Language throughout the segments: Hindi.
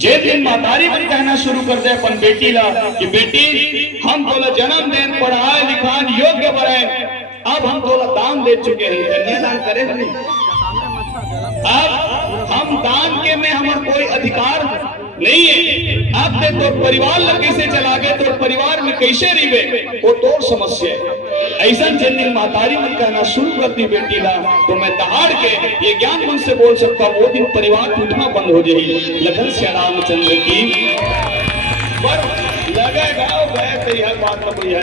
जे दिन मातारी बन कहना शुरू कर दे अपन बेटी ला कि बेटी हम तोला जन्म देन पढ़ाए लिखान योग्य बनाए, अब हम तोला दान दे चुके हैं, कन्यादान करे नहीं। अब हम दान के में हमारा कोई अधिकार नहीं है। अब ते तो परिवार लगे से चला गए तो परिवार में कैसे रहे वो तो समस्या है। ऐसा जिन दिन मातारी मन कहना शुरू करती बेटी ला तो मैं दहाड़ के ये ज्ञान गुण से बोल सकता हूँ, वो दिन परिवार टूटना बंद हो जाएगी। लखन श्री रामचंद्र की पर लगेगा गए तो यह बात तो कोई है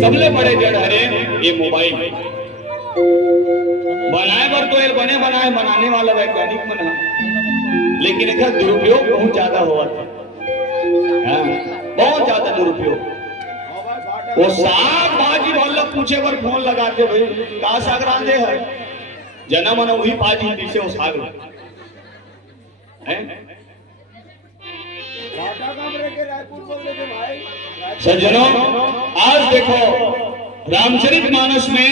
सबले बड़े जड़ हरे ये मोबाइल बनाए पर तो ये बने बनाए बनाने वाला वैज्ञानिक बना, लेकिन इसका दुरुपयोग बहुत ज्यादा हुआ था। बहुत ज्यादा दुरुपयोग। वो साफ बाजी वाला पूछे पर फोन लगाते भाई कहा सागरा दे है जना मना वही बाजी जिसे वो सागर सज्जनों आज देखो रामचरितमानस में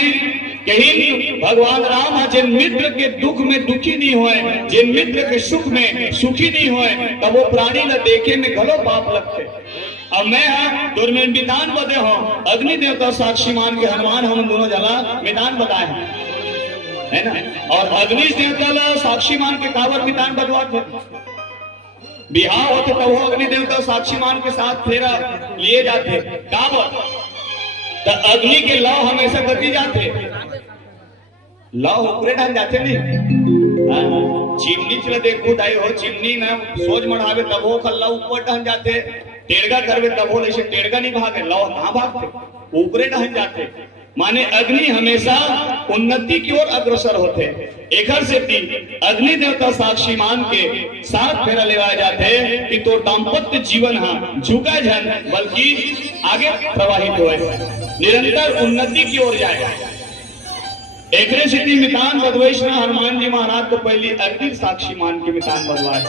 कहीं भगवान राम जिन मित्र के दुख में दुखी नहीं हुए, जिन मित्र के सुख में सुखी नहीं हुए, तब वो प्राणी न देखे में घलो पाप लगते। अब मैं दुर्मेन मितान बदे हो अग्नि देवता साक्षी मान के हनुमान हम दोनों जला मितान बताए है ना, और अग्नि देवता साक्षी मान के कावर मितान बदवाते बिहार होते तब वो अग्नि देवता साक्षी मान के साथ फेरा लिए जाते कावर, तो अग्नि के लव हमेशा गति जाते, लव ऊपरे ढंग जाते नहीं। चिमनी चले देखो दाई हो चिमनी ना सोच मढ़ावे तब वो खल्ला ऊपर ढंग जाते, टेढ़गा करवे तब वो ऐसे टेढ़गा नहीं भागे, लव कहाँ भागते ऊपरे ढंग जाते। माने अग्नि हमेशा उन्नति की ओर अग्रसर होते। एकर से अग्नि देवता साक्षी मान के साथ फेरा लेवाए जाते कि तो दाम्पत्य जीवन हाँ झुका जन बल्कि आगे प्रवाहित हुए, निरंतर उन्नति की ओर जाए। एक सिद्धि मितान बदवेश ने हनुमान जी महाराज को पहली अग्नि साक्षी मान के मितान बदवाए,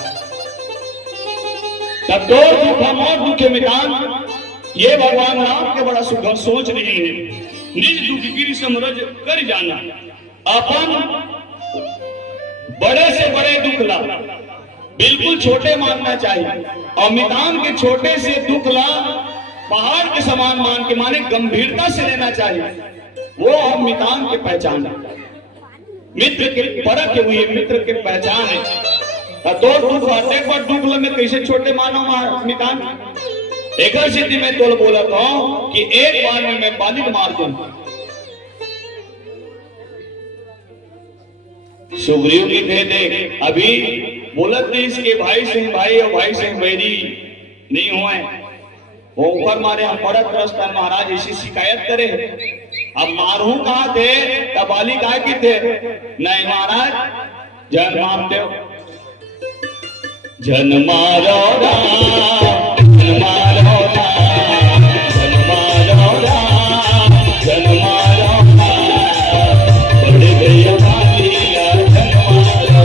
तब दो दुख दुख मितान ये भगवान राम के बड़ा सुघर सोच नहीं है। निज दुख गिर समरज कर जाना, अपन बड़े से बड़े दुख ला बिल्कुल छोटे मानना चाहिए, और मितान के छोटे से दुख ला पहाड़ के समान मान के माने गंभीरता से लेना चाहिए। वो हम मितान के पहचान है, मित्र के परख हुई मित्र के पहचान है। दो दुख आते पर दुख में कैसे छोटे मानो मितान। एक सिद्धि में तो बोला था कि एक बार में मैं बालिक मार दूं। सुग्रीव की थे देख अभी बोलत नहीं इसके भाई सिंह भाई और भाई सिंह बैरी नहीं हुए, वो ऊपर मारे हम बड़ा त्रस्त है महाराज ऐसी शिकायत करे। अब मारू कहा थे तब बालिक आए की थे नहीं महाराज जन मारते हो जन मारो जन मारो जन मारो जन मारो बड़े भैया मालिया जन मारो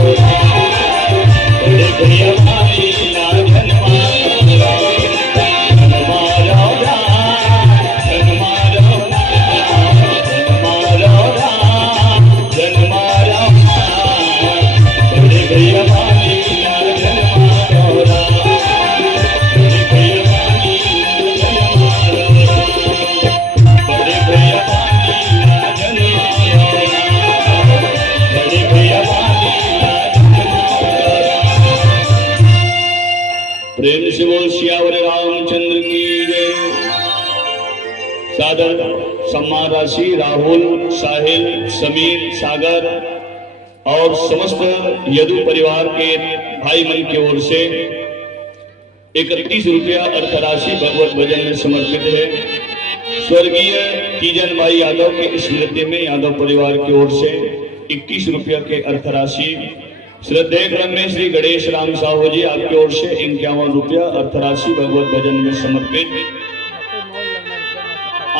बड़े भैया मालिया जन मारो जन मारो जन मारो जन मारो जन मारो बड़े भैया मालिया जन मारो प्रेम से बोल सियावर रामचंद्र की जय। सादर सम्मान राशि राहुल साहिल समीर सागर और समस्त यदु परिवार के भाई मन की ओर से 31 रुपया अर्थराशि भगवत भजन में समर्पित है। स्वर्गीय तीजन भाई यादव के स्मृति में यादव परिवार की ओर से 21 रुपया के अर्थराशि श्रद्धेय क्रम में श्री गणेश राम साहू जी आपकी ओर से 51 रुपया अर्थराशि भगवत भजन में समर्पित।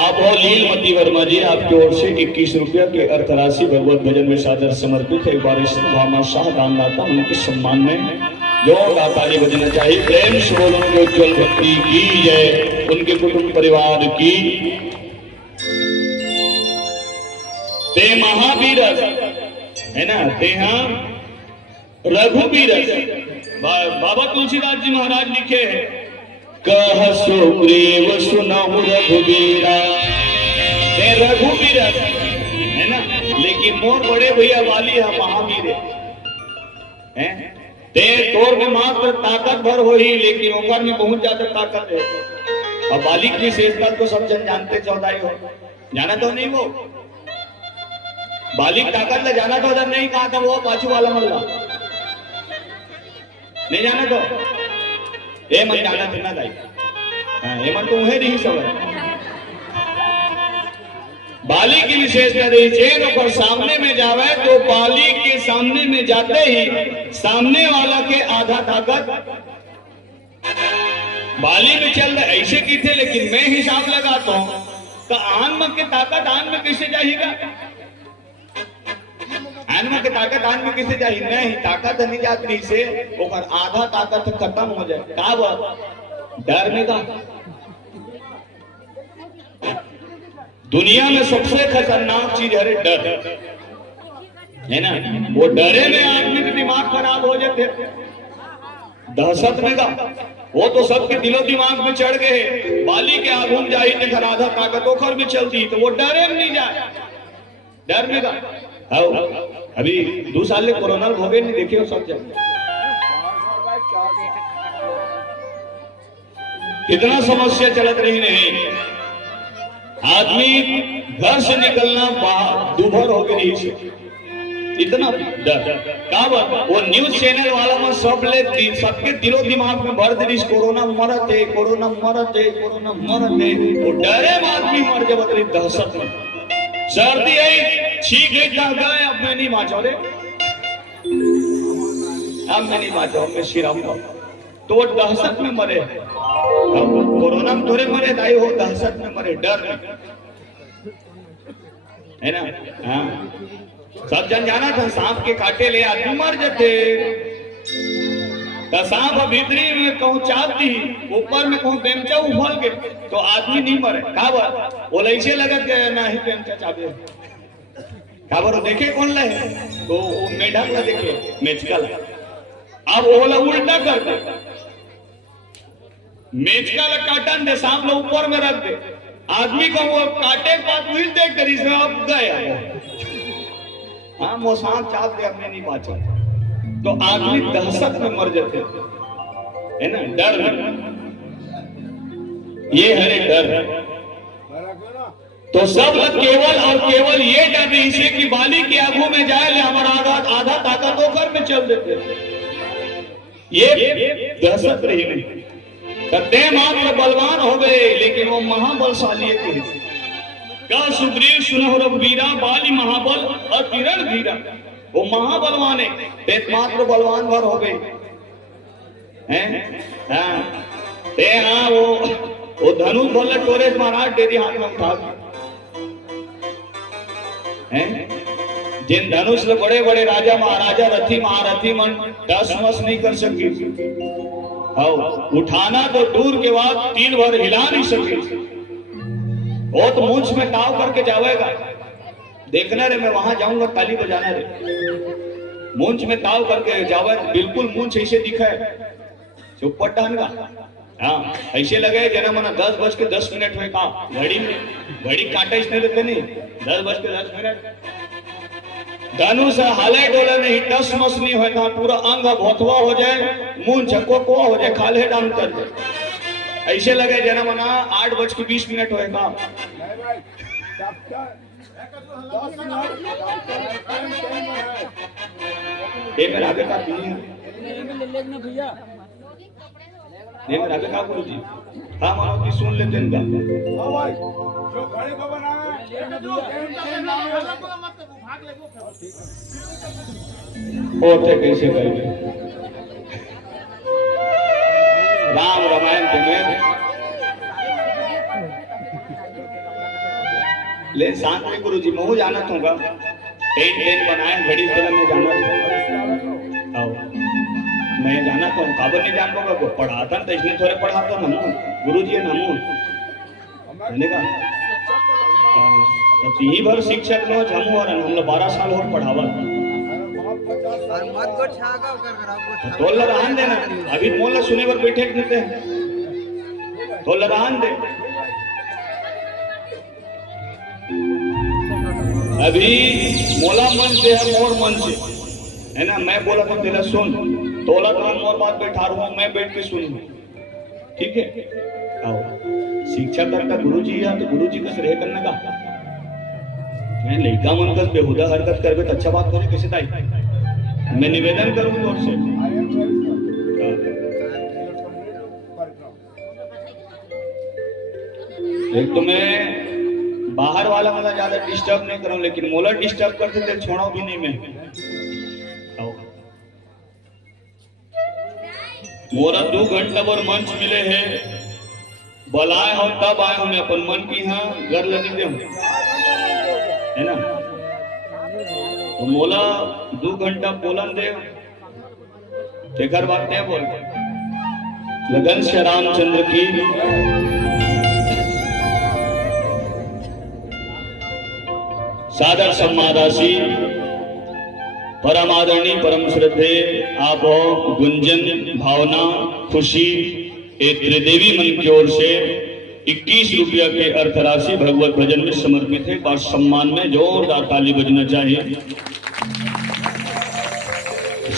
आप हो लीलमती वर्मा जी आपकी ओर से 21 रुपया के अर्थराशि भगवत भजन में सादर समर्पित है। बारिश भामा शाह दानदाता उनके सम्मान में जो दाताली बजना चाहिए। प्रेम से बोलो उनके उज्जवल भक्ति की जय, उनके कुटुंब परिवार की। ते महावीर है ना, ते रघुवीर बाबा तुलसीदास जी महाराज लिखे हैं, कह सुग्रीव सुनहु रघुबीरा, रघुबीर है ना, लेकिन मोर बड़े भैया वाली है महावीर है, ते तोर में मात्र ताकत भर हो ही, लेकिन ओकर में बहुत ज्यादा ताकत है। और वाली की विशेषता तो सब जन जानते, चौधारी हो जाना तो नहीं, वो बालिक ताकत ले जाना तो उधर नहीं कहा था, वो पाछू वाला मल्ला नहीं जाना तो ए मन जाना थे ना दाई, हाँ ए मन तो उन्हें नहीं सब बाली की विशेषता रही चेन पर सामने में जावे तो बाली के सामने में जाते ही सामने वाला के आधा ताकत बाली में चल रहा, ऐसे की थे, लेकिन मैं हिसाब लगाता हूं तो आन में की ताकत आन में कैसे जाएगा, आन में की ताकत आन में कैसे जाएगी, नहीं ताकत नहीं जाती से ओकर आधा ताकत खत्म हो जाए, का बात डर में का दुनिया में सबसे खतरनाक चीज है डर, है ना, वो डरे में आदमी के दिमाग खराब हो जाते, दहशत में का वो तो सबके दिलो दिमाग में चढ़ गए, बाली के आगूम जाही ने आधा ताकत ओखर में चलती, तो वो डरे में नहीं जाए, डर में का अभी 2 साल ले कोरोना भोगे नहीं देखे हो सब जगह, कितना समस्या चलत रही नहीं, आदमी घर से निकलना दूभर हो गई नहीं, इतना डर का वो न्यूज चैनल वाला में सब ले सबके दिलो दिमाग में भर दी कोरोना मरत है, कोरोना मरत है, कोरोना मरत है, वो डरे में आदमी मर जब रही दहशत में, सर्दी आई छींक गए, अब मैं नहीं बाँचो रे, अब मैं नहीं बाँचो, मैं सिराऊंगा, तो वो दहशत में मरे, कोरोना में थोड़े मरे दाई हो, दहशत में मरे, डर में, है ना, हाँ सब जन जाना था सांप के काटे ले आदमी मर जाते, तो सांप भीतरी में कहूँ चाहती ऊपर में कहूँ बेमचा उफल के तो आदमी नहीं मरे, काबर वो ऐसे लगत गए ना ही बेमचा चाबे, काबर देखे कौन ला है, तो वो मेढक ला देखे मेचका ला, अब ओला उल्टा कर दे, मेचका ला काटन दे, सांप ला ऊपर में रख दे, आदमी को वो काटे के बाद वही देख कर इसमें अब गया, हाँ वो सांप चाप दे, हमने नहीं बाँचा, तो आदमी दहशत में मर जाते है ना, डर में, ये है डर, तो सब केवल और केवल ये डर नहीं से कि बाली के आगू में जाए ले हमारा आधा ताकत होकर में चल देते, ये दहशत रही नहीं, ते मात्र बलवान हो गए, लेकिन वो महाबलशाली है, का सुग्रीव सुनहु रघुबीरा, बाली महाबल और किरण धीरा, वो महाबलवान है, ते मात्र बलवान भर हो गए हैं, हाँ ते हाँ वो धनुष बोले टोरे महाराज डेरी हाथ में उठा हैं, जिन धनुष से बड़े बड़े राजा महाराजा रथी महारथी मन टस मस नहीं कर सके, उठाना तो दूर के बाद तीन भर हिला नहीं सके, वो तो मूंछ में ताव करके जाएगा, देखना रे मैं वहां जाऊंगा ताली बजाना रे, मूंछ में ताव करके जावे, बिल्कुल मूंछ ऐसे दिखा है चुप्पट डालगा, हाँ ऐसे लगे जना मना 10:10 हुए का घड़ी में, घड़ी काटा इसने रहते नहीं, 10:10 धनुष हाले डोले नहीं, टस मस नहीं होता, पूरा अंग भोथवा हो जाए, मुंह झकोकवा हो जाए, खाले डाल कर दे, ऐसे लगे जना मना 8:20 होएगा, ये मेरा आगे का भैया, ये मेरा आगे का गुरु जी, हाँ मानो की सुन लेते हैं हाँ भाई, जो घड़ी को बनाया होते कैसे करेंगे, राम रामायण के में ले शांत में गुरु जी मैं जाना होगा, टेन बनाए घड़ी में जाना था, मैं जाना था, काबर नहीं जान पाऊंगा, पढ़ाता तो इसलिए थोड़े पढ़ाता ना गुरु जी नमू का तो भर शिक्षक नो जमू और हम लोग 12 साल और पढ़ावा, तोला रहन देना, अभी मोला सुने पर बैठे नहीं हैं, तोला रहन दे। अभी मोला मन से है, मोर मन से है ना, मैं बोला तो तेरा सुन, तोला तो मोर बात बैठा रहा हूँ, मैं बैठ के सुन, ठीक है। आओ शिक्षा करता गुरु जी या तो गुरु जी का श्रेय करने का मैं लड़का मन का बेहुदा हरकत करबे तो अच्छा बात करे कैसे ताई, मैं निवेदन करूं तौर से। एक तो मैं बाहर वाला मतलब ज्यादा डिस्टर्ब नहीं करूं, लेकिन मोला डिस्टर्ब करते थे छोड़ा भी नहीं मैं। मोरा 2 घंटा पर मंच मिले हैं, बुलाए हो तब आए हमें अपन मन की हाँ घर लेने दे है ना, तो मोला 2 घंटा बोलन दे तेकर बात नहीं बोल लगन श्री रामचंद्र की सादर सम्मान राशि परम आदरणीय परम श्रद्धे आप गुंजन भावना खुशी एक त्रिदेवी मन की ओर से 21 रुपया के अर्थ राशि भगवत भजन में समर्पित है। बात सम्मान में जोरदार ताली बजना चाहिए।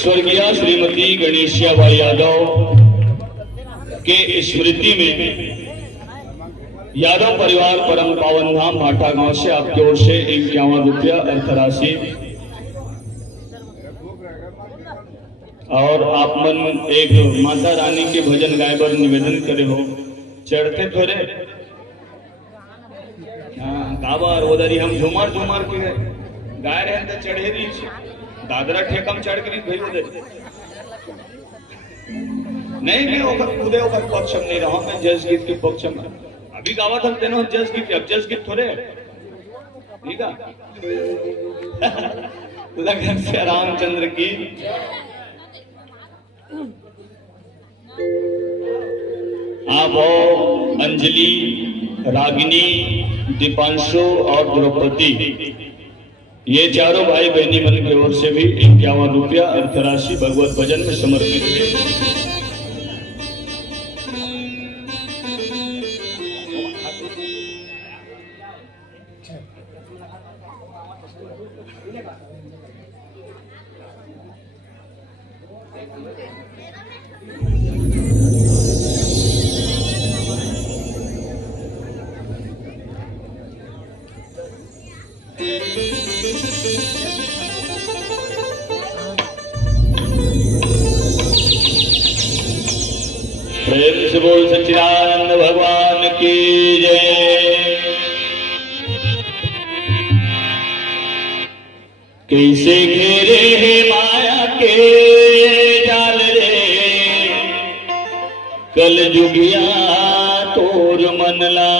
स्वर्गीय श्रीमती गणेशिया भाई यादव के स्मृति में यादव परिवार परम पावन धाम भाटा गांव से आपकी ओर से 51 रुपया अर्थ राशि और आप मन एक माता रानी के भजन गाय पर निवेदन करे हो चढ़ते थोड़े काबर उधर हम झुमर झुमर के गाय रहे तो चढ़े रही दादरा ठेकम चढ़ के नहीं उधर नहीं मैं ओकर कूदे ओकर पक्ष में नहीं रहा, मैं जज गीत के पक्ष में अभी गावत हम तेनो जज गीत, अब जज गीत थोड़े ठीक है। लगन श्री रामचंद्र की आप अंजलि रागिनी दीपांशु और द्रौपदी ये चारों भाई बहनी मन की ओर से भी 51 रुपया अर्थ राशि भगवत भजन में समर्पित है। प्रेम से बोल सच्चिदानंद भगवान की जय। कैसे घेरे है माया के जाल रे, कल जुगिया तोर मनला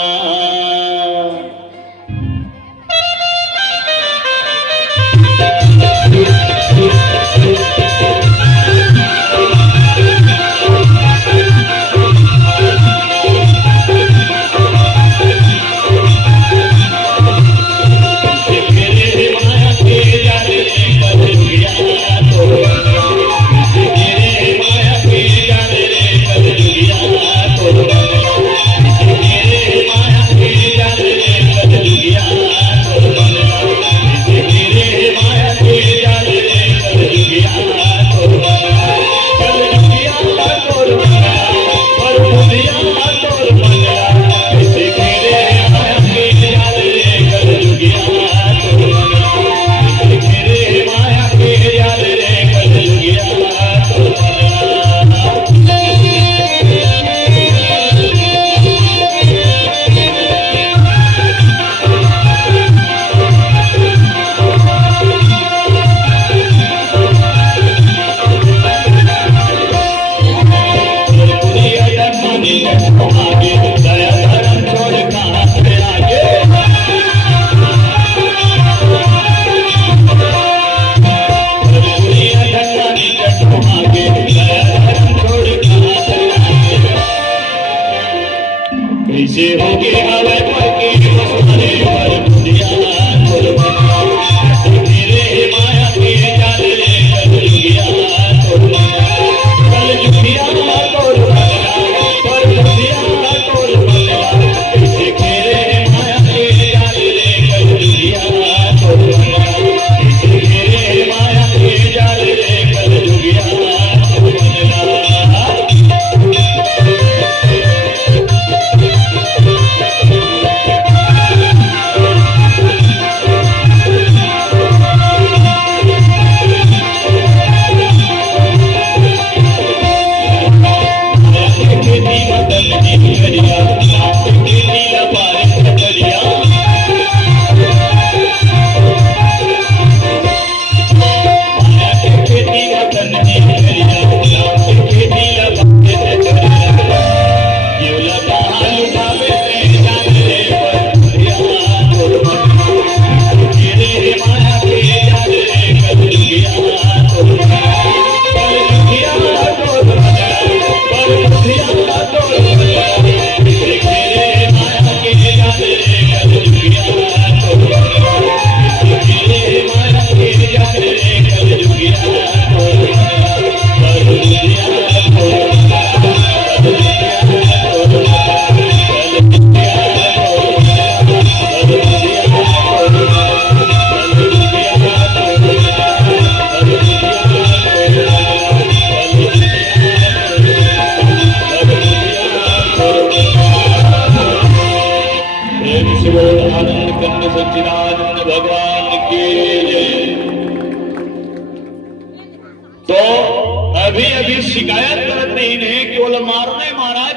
कैसे होगे हवे पकी हमारे पर दुनिया मेरे माया के जाल रे कल जुगिया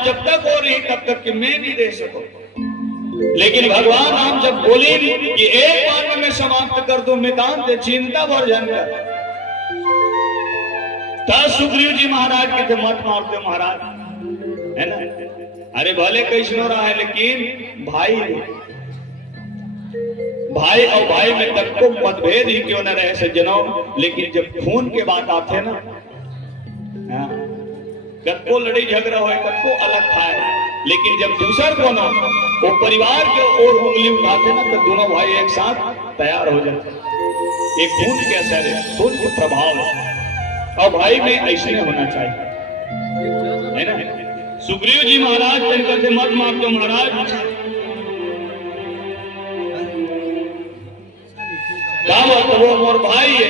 जब तक हो रही तब तक कि मैं नहीं रह सकूं। लेकिन भगवान राम जब बोले कि एक बार में मैं समाप्त कर दूं नितांत चिंता वर्जन कर, तब सुग्रीव जी महाराज के थे मत मारते महाराज, है ना। अरे भले कैसनो रहा है लेकिन भाई भाई और भाई में तक को मतभेद ही क्यों न रहे सज्जनों, लेकिन जब खून के बात आते ना, कत्को लड़ी झगड़ा हो कत्को अलग खाए, लेकिन जब दूसर को ना वो परिवार के ओर उंगली उठाते ना तो दोनों भाई एक साथ तैयार हो जाते। एक खून के असर है, खून के प्रभाव है, और भाई में ऐसे होना चाहिए, है ना। सुग्रीव जी महाराज चलकर से मत मारते महाराज, तो वो मोर भाई है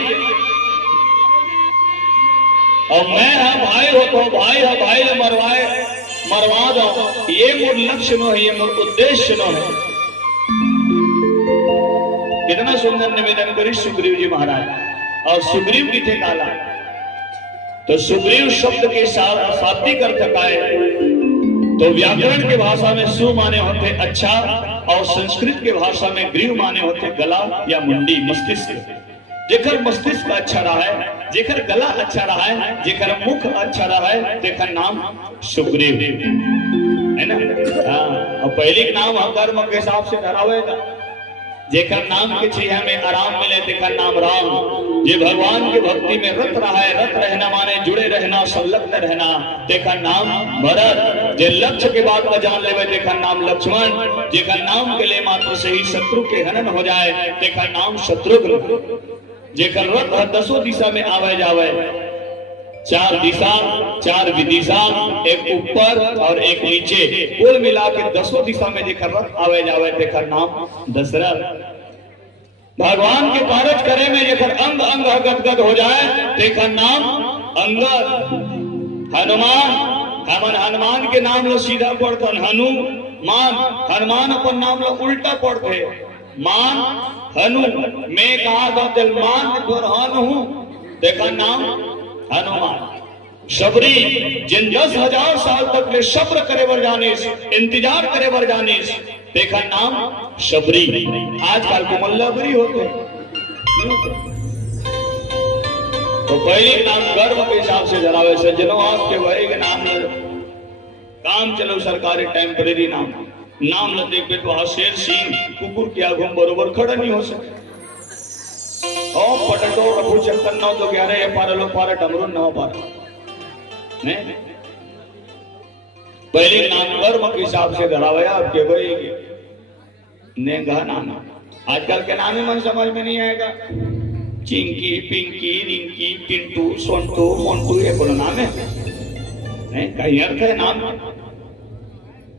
और मैं हाँ भाई हो तो भाई है, भाई ने मरवा दो, ये मोर लक्ष्य नो है, ये मोर उद्देश्य नो है। कितना सुंदर निवेदन करी सुग्रीव जी महाराज। और सुग्रीव की थे काला, तो सुग्रीव शब्द के शाब्दिक अर्थ का है, तो व्याकरण के भाषा में सु माने होते अच्छा, और संस्कृत के भाषा में ग्रीव माने होते गला या मुंडी, मस्तिष्क। जेकर मस्तिष्क अच्छा रहा है, जेकर गला अच्छा रहा है, जेकर मुख अच्छा रहा है, जेकर नाम सुग्रीव, है ना। और पहले नाम कर्म के हिसाब से धरावेगा, जेकर नाम के छिया में आराम मिले तेकर नाम राम। जे भगवान के भक्ति में रत रहा है, रत रहना माने जुड़े रहना, संलग्न रहना, तेकर नाम भरत। जे लक्ष्य के बात में जान लेवे तेकर नाम लक्ष्मण। जेकर नाम के लिए मात्र से ही शत्रु के हनन हो जाए तेकर नाम शत्रुघ्न। जेकर रत दसों दिशा में आवे जावे, चार दिशा चार विदिशा, एक ऊपर और एक नीचे, कुल मिला के दसों दिशा में जेकर रथ आवे जावे तेकर नाम दशरथ। भगवान के पारज करे में जेकर अंग अंग गदगद हो जाए तेकर नाम अंगद। हनुमान हनुमान के नाम लो सीधा पढ़ते हनुमान, हनुमान अपन नाम लो उल्टा पढ़ते मान हनु। मैं कहा था मान और हनु तेकर नाम हनुमान। शबरी जिन 10,000 साल तक ले सब्र करे बर जानिस, इंतजार करे बर जानिस, देखा नाम शबरी। आजकल को मल्लाबरी होते, तो पहले नाम गर्व के हिसाब से धरावे सज्जनों, आपके भाई के नाम काम चलो सरकारी टेम्परेरी नाम न देखे तो शेर सिंह कुकुर की आगू बरोबर खड़ा नहीं हो सके। और पटटो रघु चक्कर नौ तो 11 पार लो पार डमरू नौ पार नहीं। पहले नाम कर्म के हिसाब से धरावे आपके भाई नेगा नाम। आजकल के नाम ही मन समझ में नहीं आएगा। चिंकी पिंकी रिंकी पिंटू सोंटू मोंटू ये बोलो नाम है नहीं, कहीं अर्थ है नाम।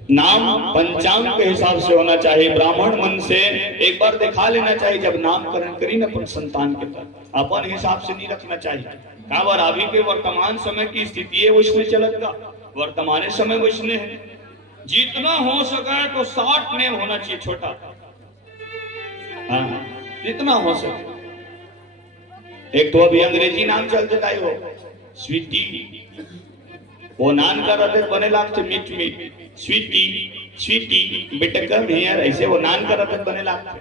नाम पंचांग के हिसाब से होना चाहिए, ब्राह्मण मन से एक बार दिखा लेना चाहिए जब नामकरण करी न संतान के तरफ, अपन हिसाब से नहीं रखना चाहिए। काबर अभी के वर्तमान समय की स्थिति है वैसने चलेगा, वर्तमान समय वैसने है। जितना हो सका तो 60 नेम होना चाहिए छोटा, हाँ जितना हो सके। एक तो अभी अंग्रेजी नाम चलते हो स्वीटी, वो नान का रथ बने लागते मीट मीट स्वीटी स्वीटी बेटा कम हियर, ऐसे वो नान का रथ बने लागते।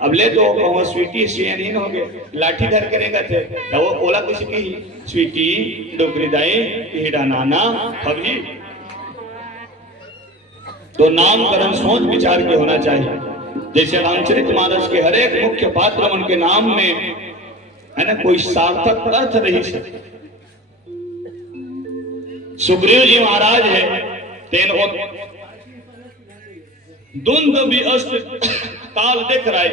अब ले तो वो स्वीटी सियानीन हो गए, लाठी धर करेगा थे तो वो बोला किसी की स्वीटी डोकरी दाई हीरा नाना अभी। तो नामकरण सोच विचार के होना चाहिए। जैसे रामचरितमानस के हर एक मुख्य पात्र उनके नाम में है ना कोई सार्थक अर्थ रही सकता। सुग्रीव जी महाराज है तेन दुंदुभि अस्त काल देख रहे,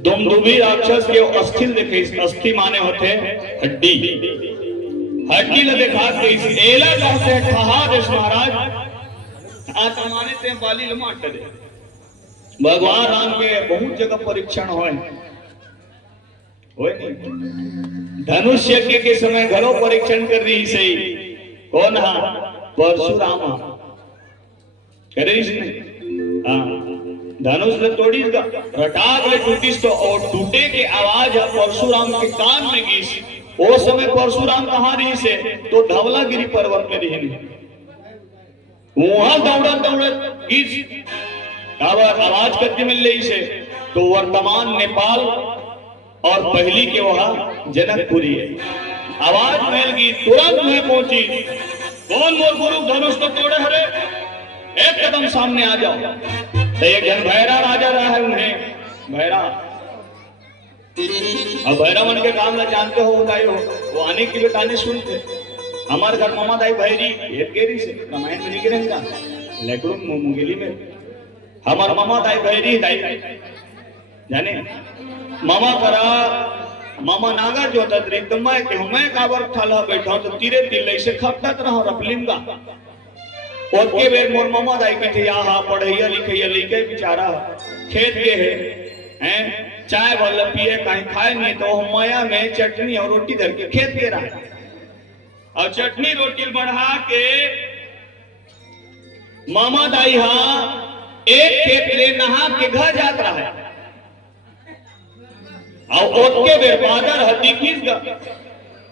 दुंदुभि राक्षस के अस्थिल देखे, अस्थि माने होते हड्डी, हड्डी ले देखा के इस एला कहते हैं ठहा देश महाराज आता माने ते बाली लमाट दे। भगवान राम के बहुत जगह परीक्षण होए नहीं, धनुष्य के समय घरों परीक्षण कर रही सही कौन हा परशुराम करे धनुष ले तोड़ी रटाक ले टूटीस तो और टूटे के आवाज परशुराम के कान में गई। वो समय परशुराम कहाँ रही से तो धवलागिरी पर्वत में रही, वहां दौड़त दौड़त गीत आवाज करके मिल रही से तो वर्तमान नेपाल और पहली के वहां जनकपुरी है। आवाज महल की तुरंत में पहुंची, कौन मोर गुरु धनुष को तोड़े हरे, एक कदम सामने आ जाओ। तो एक जन भैरा राजा रहा है उन्हें भैरा, अब भैरा मन के काम ना जानते हो बताई हो, वो आने की बेटाने सुनते। हमारे घर मामा दाई भैरी एक गेरी से रामायण में लिखे रहता लेकड़ू मुंगेली में हमारा मामा दाई भैरी दाई जाने मामा करा मामा नागर जो तद्री तो मैं कि मैं काबर ठाला बैठा तो तीरे तिल्ले से खपता रहा रफलिंगा और के बेर मोर मामा दाई के थे यहाँ पढ़ैया लिखैया लिखे बेचारा खेत के हैं चाय वाला पिए कहीं खाए नहीं तो माया में चटनी और रोटी धर के खेत के रहा और चटनी रोटी बढ़ा के मामा दाई हाँ एक खेत ले नहा के घर जात रहा है और ओके बेर बादर हती खींच गा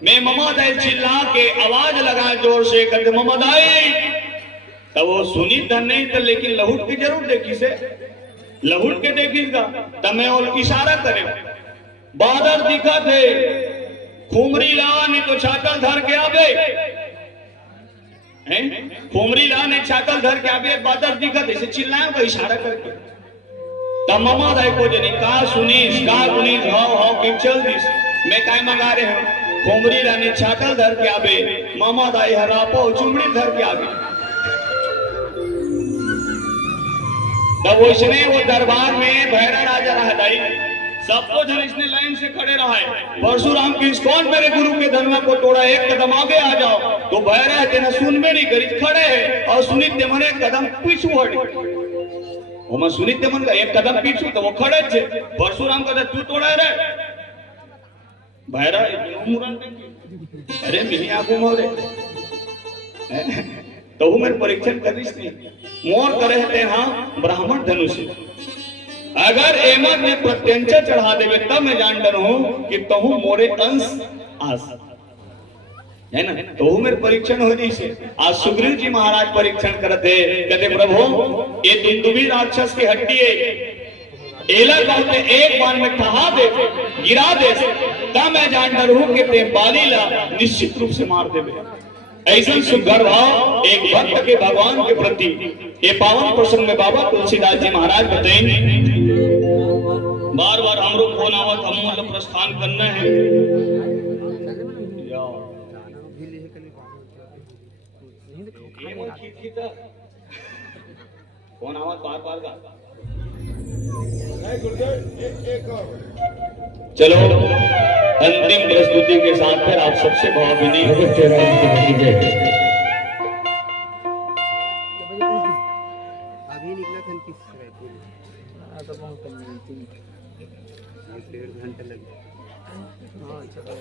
मैं मामा दाई चिल्ला के आवाज लगा जोर से कहते मामा दाई तब वो सुनी धन नहीं था लेकिन लहुट के जरूर देखी से लहुट के देखी गा तब मैं और इशारा करे बादर दिखा थे खुमरी ला नहीं तो छातल धर के आवे हैं खुमरी ला नहीं छातल धर के आवे बादर दिखा थे चिल्लाएगा इशारा करके तब मामा दाई को जनी का सुनीस हाउ हाउ कि चल दिस मैं काय मंगा रहे हूं खुमरी ला नहीं छातल धर के आवे मामा दाई हरापो चुमड़ी धर के आवे तब उसने वो दरबार में भैरा राजा रहा दाई सबको जन इसने लाइन से खड़े रहा है परशुराम की कौन मेरे गुरु के धनुआ को तोड़ा एक कदम आगे आ जाओ तो भैरा तेना सुन में नहीं करी खड़े है और सुनीत ते मन एक कदम पीछू हट वो मैं सुनीत ते मन का एक कदम पीछू तो वो खड़े थे परशुराम कहते तू तोड़ा रे भैरा अरे मिनी आगू मोरे तो मेरे परीक्षण करीस नहीं मोर करे थे हाँ ब्राह्मण धनुष अगर एमत में प्रत्यंचा चढ़ा देवे तब मैं जान डर हूं कि तहु मोरे अंश आस है ना तो मेरे परीक्षण हो रही से आज सुग्रीव जी महाराज परीक्षण करते कहते प्रभु ये दुंदुभी राक्षस की हड्डी है एला कहते एक बार में ठहा दे गिरा दे तब मैं जान डर हूं कि ते बाली ला निश्चित रूप से मार देवे ऐसा सुघर भाव एक भक्त के भगवान के प्रति ये पावन प्रसंग में बाबा तुलसीदास जी महाराज बताएंगे बार बार हमरो फोन आवत हम मतलब प्रस्थान करना है फोन आवत बार बार का चलो अंतिम प्रस्तुति के साथ फिर आप सबसे भावभीनी अभी निकला था तो बहुत डेढ़ घंटे लगे हाँ चलो